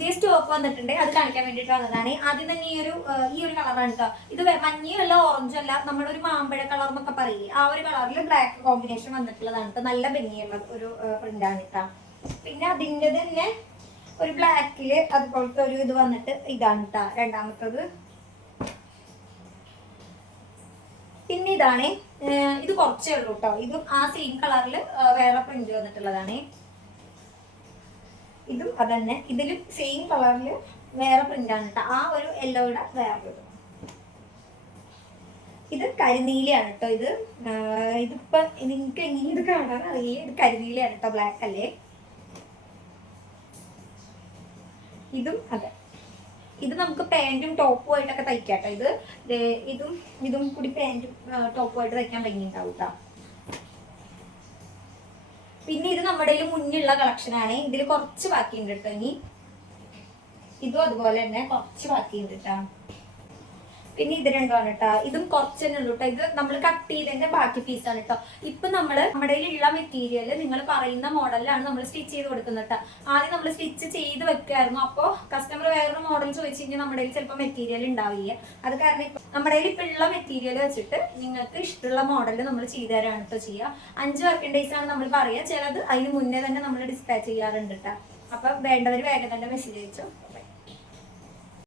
പുതിയ സ്റ്റോക്ക് വന്നിട്ടുണ്ട്, അത് കാണിക്കാൻ വേണ്ടിയിട്ട് വന്നതാണ്. ആദ്യം തന്നെ ഈ ഒരു കളറാണ് കേട്ടോ. ഇത് മഞ്ഞയല്ല ഓറഞ്ചും അല്ല, നമ്മളൊരു മാമ്പഴ കളർ എന്നൊക്കെ പറയില്ലേ, ആ ഒരു കളറിൽ ബ്ലാക്ക് കോമ്പിനേഷൻ വന്നിട്ടുള്ളതാണ് കേട്ടോ. നല്ല ഭംഗിയുള്ള ഒരു പ്രിന്റാണ് കേട്ടോ. പിന്നെ അതിൻ്റെ തന്നെ ഒരു ബ്ലാക്കില് അതുപോലത്തെ ഒരു ഇത് വന്നിട്ട് ഇതാണ് കേട്ടോ രണ്ടാമത്തത്. പിന്നെ ഇതാണ്, ഇത് കുറച്ചേ ഉള്ളൂ കേട്ടോ. ഇതും ആ സെയിം കളറിൽ വേറെ പ്രിന്റ് വന്നിട്ടുള്ളതാണ്. ഇതും അതന്നെ, ഇതിലും സെയിം കളറിൽ വേറെ പ്രിന്റ് ആണ് കേട്ടോ. ആ ഒരു യെല്ലോയുടെ വേറെ. ഇത് കരിനീലയാണ് കേട്ടോ. ഇതിപ്പോ നിങ്ങൾക്ക് എങ്ങനെ ഇത് കാണാൻ അറിയില്ല, ഇത് കരിനീലയാണ് കേട്ടോ, ബ്ലാക്ക് അല്ലേ. ഇതും അതെ, ഇത് നമുക്ക് പാന്റും ടോപ്പും ആയിട്ടൊക്കെ തയ്ക്കാം കേട്ടോ. ഇതും കൂടി പാന്റും ടോപ്പും ആയിട്ട് തയ്ക്കാൻ ഭംഗിയുണ്ടാവും കേട്ടോ. പിന്നെ ഇത് നമ്മുടെ മുന്നിലുള്ള കളക്ഷനാണ്. ഇതിൽ കുറച്ച് ബാക്കിയുണ്ട് കേട്ടോ. ഇനി ഇതും അതുപോലെ തന്നെ കുറച്ച് ബാക്കിയുണ്ട് കേട്ടോ. പിന്നെ ഇത് രണ്ടുമാണ് കേട്ടോ. ഇതും കുറച്ച് തന്നെ ഉള്ളൂ കേട്ടോ. ഇത് നമ്മൾ കട്ട് ചെയ്തതിന്റെ ബാക്കി പീസാണ് കേട്ടോ. ഇപ്പൊ നമ്മുടെ ഉള്ള മെറ്റീരിയൽ നിങ്ങൾ പറയുന്ന മോഡലിലാണ് നമ്മൾ സ്റ്റിച്ച് ചെയ്ത് കൊടുക്കുന്നത് കേട്ടോ. ആദ്യം നമ്മൾ സ്റ്റിച്ച് ചെയ്ത് വെക്കായിരുന്നു. അപ്പോൾ കസ്റ്റമർ വേറൊരു മോഡൽ ചോദിച്ചു കഴിഞ്ഞാൽ നമ്മുടെ ചിലപ്പോൾ മെറ്റീരിയൽ ഉണ്ടാവില്ല. അത് കാരണം ഇപ്പൊ നമ്മുടെ ഇപ്പൊ ഉള്ള മെറ്റീരിയൽ വെച്ചിട്ട് നിങ്ങൾക്ക് ഇഷ്ടമുള്ള മോഡൽ നമ്മൾ ചെയ്തു തരാണ് കേട്ടോ ചെയ്യുക. 5 വർക്കിംഗ് ഡേയ്സ് ആണ് നമ്മൾ പറയുക. ചിലത് അതിന് മുന്നേ തന്നെ നമ്മൾ ഡിസ്പാച്ച് ചെയ്യാറുണ്ട് കേട്ടോ. അപ്പൊ വേണ്ടവർ വേഗം തന്നെ മെസ്സേജ് അയച്ചോ.